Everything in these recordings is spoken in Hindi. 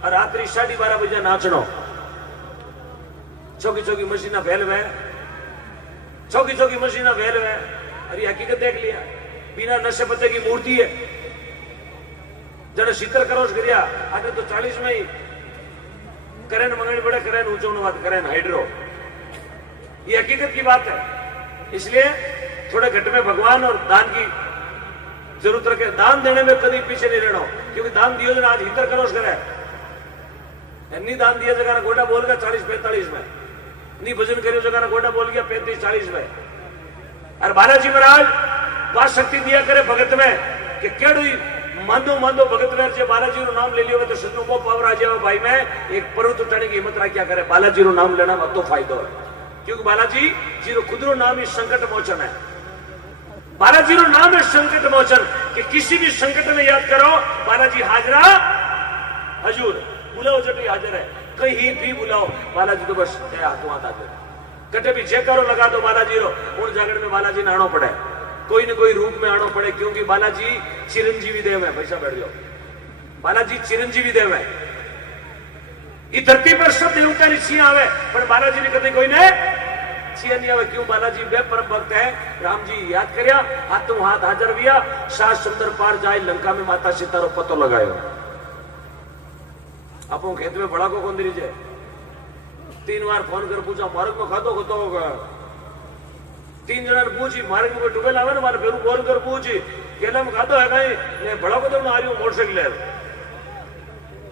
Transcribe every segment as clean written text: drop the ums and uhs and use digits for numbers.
और रात्रि 12:30 बजे नाचनो, चौकी चौकी मशीना फैल वे, चौकी चौकी मशीना फैल वे। अरे हकीकत देख लिया, बिना नशे पत्ते की मूर्ति है। जने 70 करोड़ करिया आगे तो 40 में ही करेन मंगनी पड़े, करेन ऊंचो बात करेन हाइड्रो। ये हकीकत की बात है। इसलिए थोड़े घट में भगवान और दान की जरूरत रखे। दान देने में कभी पीछे नहीं रहना, क्योंकि दान दियो जो आज 70 करोड़ करे, नहीं दान दिया जगह ना गोटा बोल गया 40-45 में, नहीं भजन करियो जगह ना गोटा बोल गया 35-40 में। और बालाजी महाराज बात शक्ति दिया करे भगत में कि केड़ी मांदो मांदो भगत में जे बालाजी रो नाम ले लियो तो सजनो को पावर आ जावे भाई में। एक पर्वत उठाने की हिम्मत राख्या करे, बालाजी रो नाम लेना में तो फायदो है, क्योंकि बालाजी जी रो खुद रो नाम ही संकट मोचन है। बालाजी रो नाम है संकट मोचन, कि किसी भी संकट में याद करो बालाजी हाजरा हजूर, बुलाओ जटी हाजिर है, कहीं भी बुलाओ बालाजी तो बस हाथों हाथ हाजिर। कटे भी जयकारो लगा दो बालाजी रो, उन जागरण में बालाजी ने आनो पड़े, कोई न कोई रूप में आनो पड़े, क्योंकि बालाजी चिरंजीवी देव है। पैसा बैठ जाओ, बालाजी चिरंजीवी देव है। इस धरती पर सब देवता ने छिया आवे, पर बालाजी ने कभी कोई ने छिया नहीं आवे। क्यों? बालाजी वे परम भक्त है। राम जी याद करिया, हाथों हाथ हाजिर हुआ, सात सुंदर पार जाए, लंका में माता सीता रो पतो लगायो। आपो खेत में बड़ा को कौन दीजिए, 3 बार फोन कर पूछा मार्ग में खातो खतो होगा, 3 जना ने पूछी मार्ग में टुबेल आवे ना, मारे फिर बोल कर पूछी केला में खातो है कहीं ने, बड़ा को तो आ रही हूं मोटरसाइकिल ले।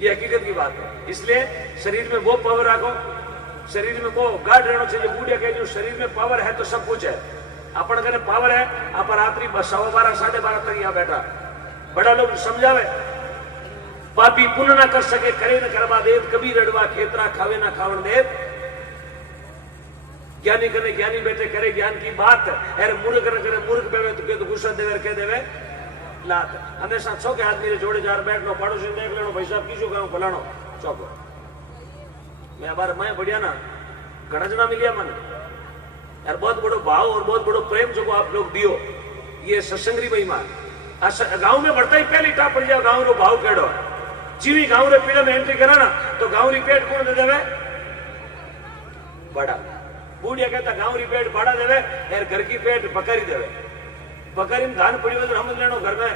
ये हकीकत की बात है। इसलिए शरीर में वो पावर रखो, शरीर में वो गार्ड रहना चाहिए। बूढ़िया कह जो शरीर में पावर है तो सब कुछ है। अपन करे पावर है, आप रात्रि 12:15 12:30 तक यहाँ बैठा, बड़ा लोग समझावे पापी पुण्य ना कर सके, करे न करवा दे, कभी रड़वा खेतरा खावे ना खावन दे। ज्ञानी करे ज्ञानी बैठे करे ज्ञान की बात, अरे मूर्ख करे मूर्ख बेवे तो गुस्सा देवे कह देवे लात। हमेशा चौके आदमी रे जोड़े जार बैठनो, पड़ोसी देख लेनो, भाई साहब किसो कहूं फलानो चौको। मैं बार मैं बढ़िया ना घना जना मिलिया मन यार, बहुत बड़ो भाव और बहुत बड़ो प्रेम जो आप लोग दियो, ये सत्संगरी महिमा। गांव में बढ़ता ही पहली टाप पड़ जाओ, गांव रो भाव केड़ो जीवी गांव रे पीढ़े में एंट्री करा ना तो गांव री पेट कौन दे देवे? बड़ा। बूढ़िया कहता गांव री पेट बड़ा देवे, यार घर की पेट बकरी देवे। बकरी में धान पड़ी हो तो समझ लेनो घर में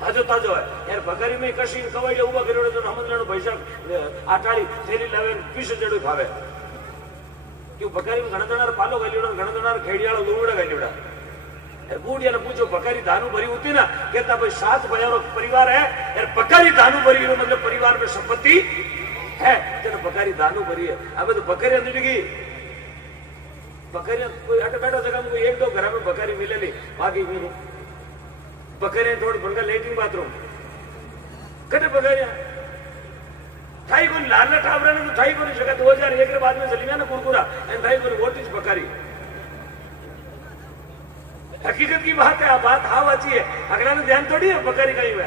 ताजो ताजो है, यार बकरी में कशी कवाई उबा करियो तो समझ लेनो पैसा आटाड़ी थैली लावे पीछे जड़ो खावे। क्यों? बकरी में घना जना पालो गालियोड़ा, घना जना खेड़ियाड़ो लूड़ा गालियोड़ा। बूढ़िया ने पूछो बकरी दानू भरी होती ना, कहता भाई 7 बयारो परिवार है, यार बकरी दानू भरी हो मतलब परिवार में संपत्ति है, चलो बकरी दानू भरी है। अब तो बकरी अंदर बकरियां कोई अट बैठा जगह में 1-2 घर में बकरी मिलेली, बाकी भी नहीं। बकरियां थोड़ी बनकर लेटरिन बाथरूम कटे बकरियां थाई को लाल टावरा ने तो थाई को जगह 2001 के बाद में चली गया ना कुरकुरा एंड थाई को वोट इज बकरी। हकीकत की बात है, बात हाँ अच्छी है। अगला ने ध्यान थोड़ी है बकरी कहीं हुआ,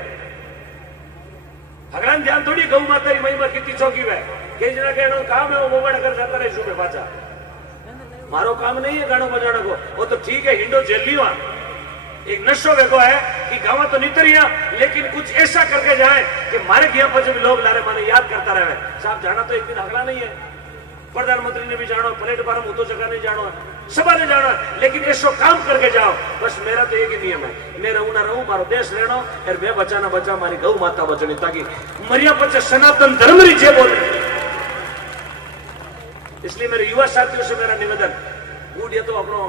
अगला ने ध्यान थोड़ी गौ माता की महिमा कितनी चौकी हुआ है। कई जना कहना काम है वो मोबाइल अगर जाता रहे सुबह पाचा, मारो काम नहीं है गानों बजाने को, वो तो ठीक है हिंडो जेली वहां एक नशो वेगो है कि गाँव तो नितरिया, लेकिन कुछ ऐसा करके जाए कि मारे यहाँ पर जब लोग लारे माने याद करता रहे। साहब जाना तो एक दिन अगला नहीं है, प्रधानमंत्री ने भी जानो, प्लेटफार्म उतो जगह नहीं जानो, सभा ने जानो, लेकिन ऐसो काम करके जाओ। बस मेरा तो एक ही नियम है, मैं रहूं ना रहूं, मारो देश रहना और मैं बचा ना बचा, मारी गौ माता बचनी, ताकि मरिया पचे सनातन धर्म री जे बोले। इसलिए मेरे युवा साथियों से मेरा निवेदन, बूढ़िया तो अपनो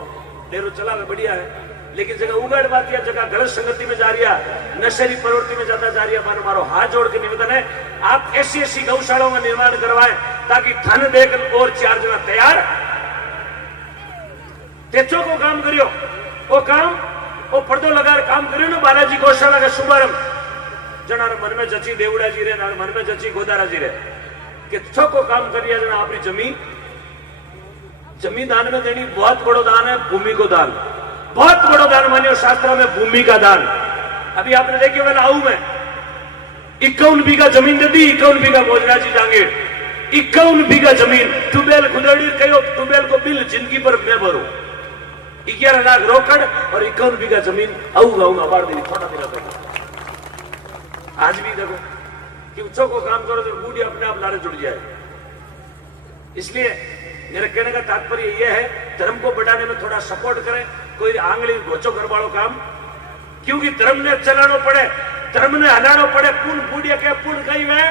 डेरो चलावे बढ़िया है, लेकिन जगह उगाड़ बात या जगह गलत संगति में जा रही है, नशेरी प्रवृत्ति में ज्यादा जा रही है, मारो हाथ जोड़ के निवेदन है आप ऐसी गौशालाओं का निर्माण करवाएं ताकि धन देकर और 4 जना तैयार तेचो को काम करियो, वो काम वो पर्दो लगा काम करियो ना। बालाजी गौशाला का शुभारंभ जना मन में जची देवड़ा जी रे, मन में जची गोदारा जी रे कि छो को काम करिए जना। अपनी जमीन दान में देनी बहुत बड़ो दान है, भूमि को दान बहुत बड़ो दान मानियो शास्त्रों में, भूमि का दान। अभी आपने देखिए वाला आऊ में 51 बीघा जमीन दे दी, 51 बीघा भोजराजी जांगीर, 51 बीघा जमीन ट्यूबवेल खुदड़ी कहो, ट्यूबवेल को बिल जिंदगी पर मैं भरू, 11 लाख रोकड़ और 51 बीघा जमीन आऊ गाऊ में बाढ़ दी थोड़ा मेरा। आज भी देखो कि ऊंचों को काम करो तो बूढ़ी अपने आप लारे जुड़ जाए। इसलिए मेरे कहने का तात्पर्य यह है, धर्म को बढ़ाने में थोड़ा सपोर्ट करें, कोई आंगली घोचो कर वालों काम, क्योंकि धर्म ने चलानो पड़े, धर्म ने हलानो पड़े। पुन बूढ़िया के पुन कई वे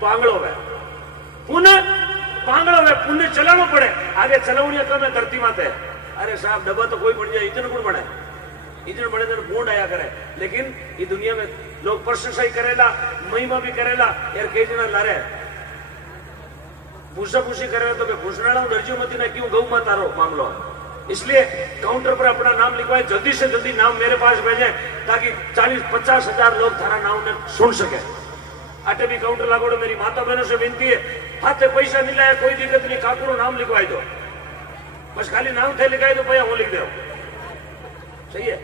पांगड़ो वे पुन पांगड़ो वे पुण्य चलानो पड़े। आगे चलावनिया कम है धरती माते। अरे साहब डब्बा तो कोई बन जाए, इतने गुण बने, इतने बड़े दिन बूंद आया करे। लेकिन ये दुनिया में लोग प्रशंसा ही करेला, महिमा भी करेला। यार कई जना लारे पूछा पूछी करे तो घुसनाड़ा दर्जियों मत ना क्यों गौ माता रो मामलो। इसलिए काउंटर पर अपना नाम लिखवाए, जल्दी से जल्दी नाम मेरे पास भेजे, ताकि 40-50 हजार लोग थारा नाम ने सुन सके। अटे भी काउंटर लागोड़ो। मेरी माता बहनों से विनती है, हाथे पैसा नहीं लाया कोई दिक्कत नहीं, काकू नाम लिखवाई दो, बस खाली नाम थे लिखाई दो, भैया वो लिख दो। सही है।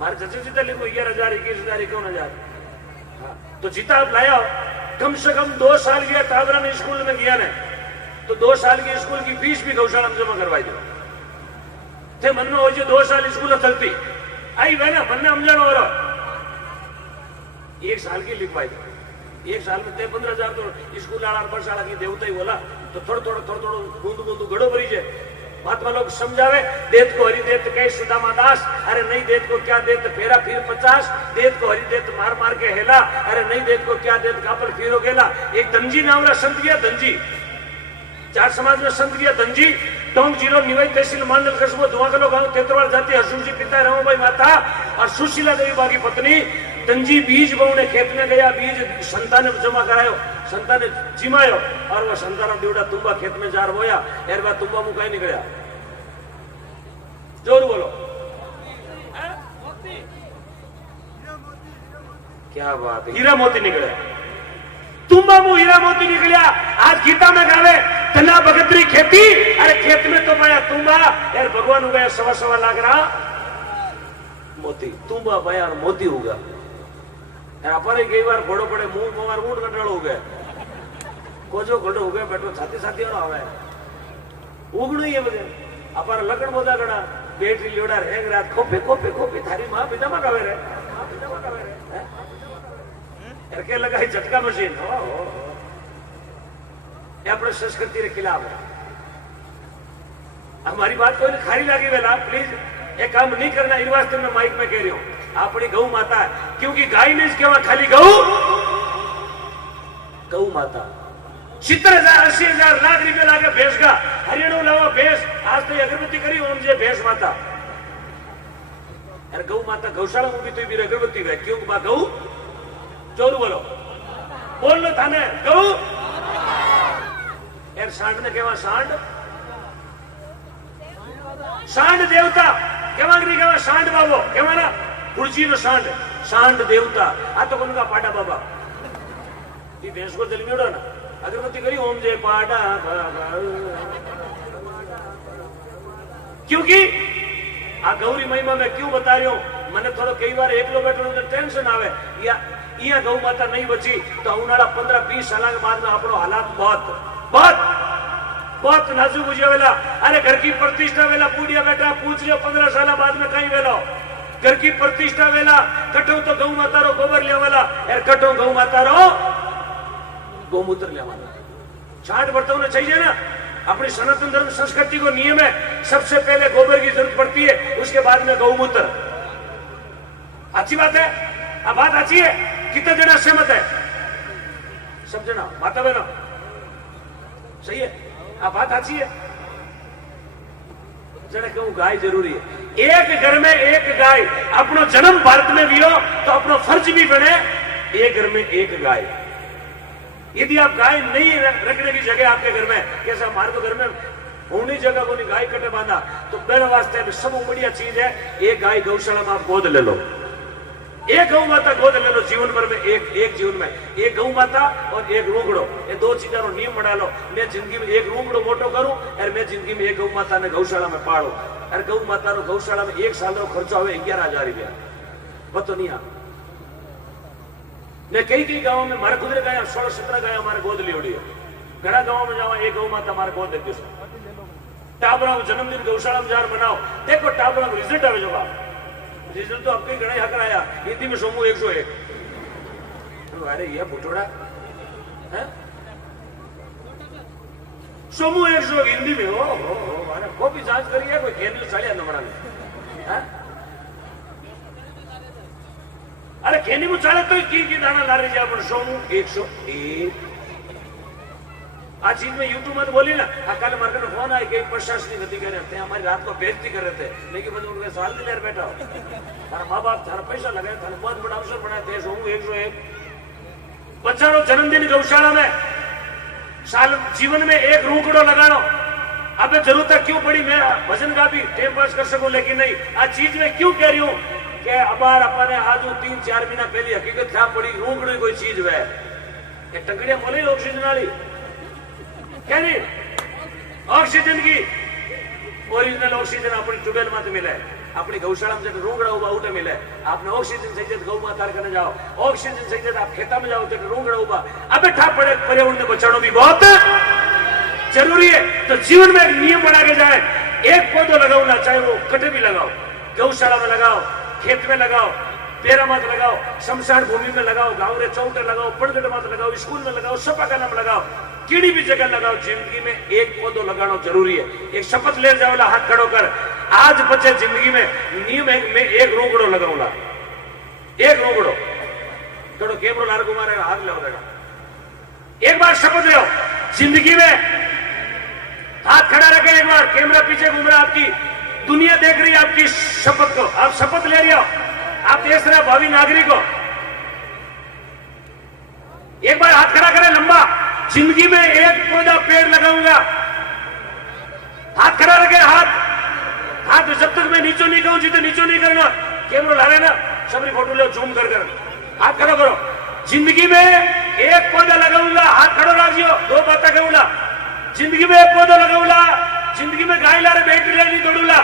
मारे जैसे जीता लिखो 11,000, 21,000, 51,000। तो जीता आप लाया हो, कम से कम 2 साल गया ताबरा स्कूल में गया ने, तो 2 साल की स्कूल की फीस भी गौशाला में जमा करवाई दो। थे मन में हो जो 2 साल स्कूल चलती आई वह ना मन में समझाना हो रहा, 1 साल की लिखवाई दो। 1 साल में 15,000 तो स्कूल आला बरसाला की देवता ही बोला, तो थोड़ा बूंद बूंद गड़ो भरी जाए। महात्मा लोग समझावे, देत को हरि देत कहे सुदामा दास, अरे नहीं देत को क्या देत फेरा फिर 50, देत को हरि देत मार मार के हेला, अरे नहीं देत को क्या देत कापल फिरो गेला। एक धनजी नाम रा संत गया, धनजी 4 समाज में संत गया धनजी। टोंक जिलो निवाई तहसील मानल कस्बो धुआंकलो गांव तेतरवाल जाति हसूर जी पिता रमाबाई माता और सुशीला देवी बागी पत्नी। धनजी बीज बहुने खेत में गया, बीज संतान जमा करायो, संतान जिमायो और वो संतान दीवड़ा तुम्बा खेत में जार बोया। एर बार तुम्बा मुंह कहीं निकलिया, जोर बोलो क्या बात है, हीरा मोती निकले, तुम्बा मुंह हीरा मोती निकलिया। आज गीता में गावे तना बगतरी खेती, अरे खेत में तो पाया तुम्बा, यार भगवान हो गया 1.25 लाख रहा मोती, तुम्बा पाया और मोती होगा। अपने कई बार बड़ो बड़े मुंह मार ऊंट कटड़ो हो गए, कोजो घोड़ो हो गए, बैठो छाती छाती आवे उगणो ही है बजे। अपन लकड़ बोदा गणा बेटी लियोड़ा रेंग रात खोपे खोपे खोपे थारी मां पिता मा कावे रे, मां पिता मा कावे रे यार के लगाई झटका मशीन हो ये अपने संस्कृति के खिलाफ है। हमारी बात कोई खारी लगी वेला, प्लीज ये काम नहीं करना। इस वास्ते मैं माइक में कह रही हूं, अपनी गौ माता है, क्योंकि गाय नहीं केवा खाली गौ माता। 70,000 80,000 लाख रुपये लागे भैंस का, हरियाणा लावा भैंस, आज तो अगरबत्ती करी ओम जे भैंस माता। यार गौ माता गौशाला में भी तो भी अगरबत्ती है, क्यों बा गौ चोर बोलो बोल लो थाने गौ। यार सांड ने केवा सांड, सांड देवता केवा केवा सांड बाबो केवा ना खुर्ची नो सांड, सांड देवता। आ तो उनका पाडा बाबा ये भैंस को जल मेड़ो ना अगरबत्ती करी ओम जय पाडा बाबा, क्योंकि आ गौरी महिमा में क्यों बता रही हूं, मैंने थोड़ा कई बार एकलो बैठो तो टेंशन आवे, या गौ माता नहीं बची तो उनाड़ा 15-20 साल के बाद में अपनो हालात बहुत नाजुक हो जावेला। अरे घर की प्रतिष्ठा वेला बूढ़िया बेटा पूछ लियो 15 साल बाद में कहीं वेलो, घर की प्रतिष्ठा वेला कटो तो गौ माता रो गोबर ले वाला, यार कटो गौ माता रो गोमूत्र ले वाला। छाट बर्तन में चाहिए ना, अपनी सनातन धर्म संस्कृति को नियम है, सबसे पहले गोबर की जरूरत पड़ती है, उसके बाद में गौमूत्र। अच्छी बात है, अब बात अच्छी है, कितने जना सहमत है? सब जना माता बहनों सही है, अब बात अच्छी है। जरा कहूं गाय जरूरी है, एक घर में एक गाय, अपनो जन्म भारत में भी हो तो अपनो फर्ज भी बने, एक घर में एक गाय। यदि आप गाय नहीं रखने की जगह आपके घर में, कैसा हमारे तो घर में होनी जगह को नहीं गाय कटे बांधा, तो मेरे वास्ते सब बढ़िया चीज है, एक गाय गौशाला में आप गोद ले लो, एक गौ माता गोद ले लो जीवन भर में, एक जीवन में एक गौ माता और एक रूंगड़ो, ये 2 चीजों रो नियम बना लो। मैं जिंदगी में एक रूंगड़ो मोटो करूं और मैं जिंदगी में एक गौ माता ने गौशाला में पाड़ो। और गौ माता रो गौशाला में 1 साल रो खर्चा हुए 11,000 रुपया, बतो नहीं आ। मैं कई गाँव में मारे खुदरे गाय 16-17 गाय हमारे गोद लियोड़ी है, घना गाँव में जावा एक गौ माता हमारे गोद देती है। टाबरा जन्मदिन गौशाला में जार बनाओ, देखो टाबरा में रिजल्ट आवे जो रिजल्ट तो आपके गणा हक आया, हिंदी में सोमू 101 अरे ये बुटोड़ा है सोमू 100 हिंदी में हो मारे को भी जांच करी है कोई केंद्र चालिया नंबरा ने अरे केनी में चाले तो की दाना ला रही है सोमू 101 आ चीज में यूट्यूब में तो बोली ना कल मार्केट में फोन आया कि प्रशासनिक अधिकारी थे हमारी रात को बेइज्जती कर रहे थे लेकिन मैंने उनके सवाल नहीं ले बैठा थारा माँ बाप थारा पैसा लगाए थारा बहुत बड़ा अवसर बनाए थे सोमू 101 बच्चा जन्मदिन गौशाला में साल जीवन में एक रूकड़ो लगानो अबे जरूरत क्यों पड़ी मैं भजन का भी टाइम पास कर सकूं लेकिन नहीं आज चीज में क्यों कह रही हूं कि अबार अपने आज 3-4 महीना पहले हकीकत क्या पड़ी रूकड़ो कोई चीज वह एक टंकड़िया बोली ऑक्सीजन वाली क्या नहीं ऑक्सीजन की ओरिजिनल ऑक्सीजन अपनी ट्यूबवेल में मिले अपनी गौशाला में जब रूंगड़ा उबा उठे मिले आपने ऑक्सीजन चाहिए तो गौ माता करने जाओ ऑक्सीजन चाहिए तो आप खेता में जाओ तो रूंगड़ा उबा अबे ठा पड़े पर्यावरण को बचाना भी बहुत जरूरी है तो जीवन में एक नियम बना के जाए एक पौधो लगाओ ना चाहे वो कटे भी लगाओ गौशाला में लगाओ खेत में लगाओ पेरा मत लगाओ शमशान भूमि में लगाओ गाँव रे चौटे लगाओ पड़गढ़ मत लगाओ स्कूल में लगाओ सपा का नाम लगाओ कीड़ी भी जगह लगाओ जिंदगी में एक पौधो लगाना जरूरी है एक शपथ ले जाओ हाथ खड़ो कर आज बचे जिंदगी में नियम में एक रोकड़ो लगाऊंगा एक रोकड़ो थोड़ो कैमरो लार घुमा रहेगा हाथ ले देगा एक बार शपथ ले जिंदगी में हाथ खड़ा रखे एक बार कैमरा पीछे घूम रहा आपकी दुनिया देख रही है आपकी शपथ को आप शपथ ले रहे हो आप देश रहे भावी नागरिक हो एक बार हाथ खड़ा करें लंबा जिंदगी में एक पौधा पेड़ लगाऊंगा हाथ खड़ा रखे हाथ जब तक मैं नीचो नहीं कहूं जितने नीचो नहीं करना कैमरा ला रहे ना सबरी फोटो ले जूम कर हाथ खड़ा करो जिंदगी में एक पौधा लगाऊंगा हाथ खड़ो रखियो 2 बातें कहूंगा जिंदगी में एक पौधा लगाऊंगा जिंदगी में गाय ला रहे बैठ नहीं दौड़ूंगा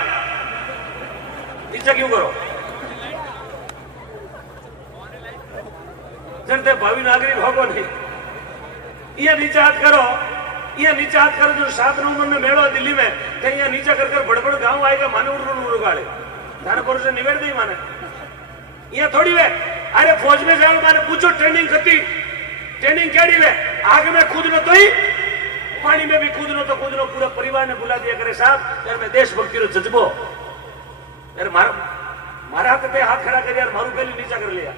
इच्छा क्यों करो जनते भावी नागरिक होगो नहीं ये नीचे हाथ करो जो 7 नवंबर में मेड़ो दिल्ली में कहीं यहाँ नीचा कर बड़बड़ गांव आएगा माने उड़ गाड़े थाने पर से निवेड़ नहीं माने ये थोड़ी वे अरे फौज में जाओ माने पूछो ट्रेनिंग करती ट्रेनिंग केड़ी वे आग में कूदनो तो ही पानी में भी कूदनो तो कूदनो पूरा परिवार ने बुला दिया करे साहब यार मैं देशभक्ति रो जज्बो यार मारा हाथ पे हाथ खड़ा कर यार मारू पहले नीचा कर लिया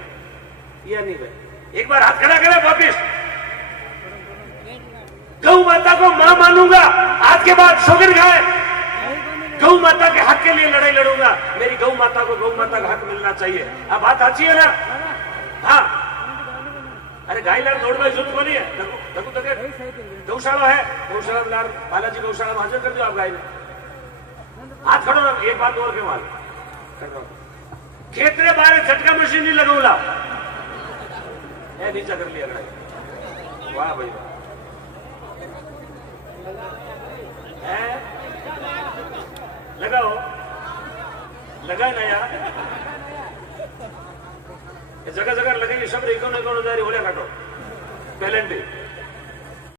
ये नहीं वे एक बार हाथ खड़ा करे वापिस गौ माता को मां मानूंगा आज के बाद सौगंध खाए गौ माता के हक के लिए लड़ाई लड़ूंगा मेरी गौ माता को गौ माता का हक मिलना चाहिए अब बात अच्छी है ना हाँ अरे गाय लाल दौड़ में जरूरत नहीं है गौशाला है गौशाला लाल बालाजी गौशाला में हाजिर कर दो आप गाय हाथ खड़ो ना एक बात और के माल खेतरे बारे झटका मशीन नहीं लगाऊंगा नीचा कर लिया गाय वाह भाई लगाओ लगा ना यार जगह जगह लगेगी सब इकोन जा रही हो काटो पहले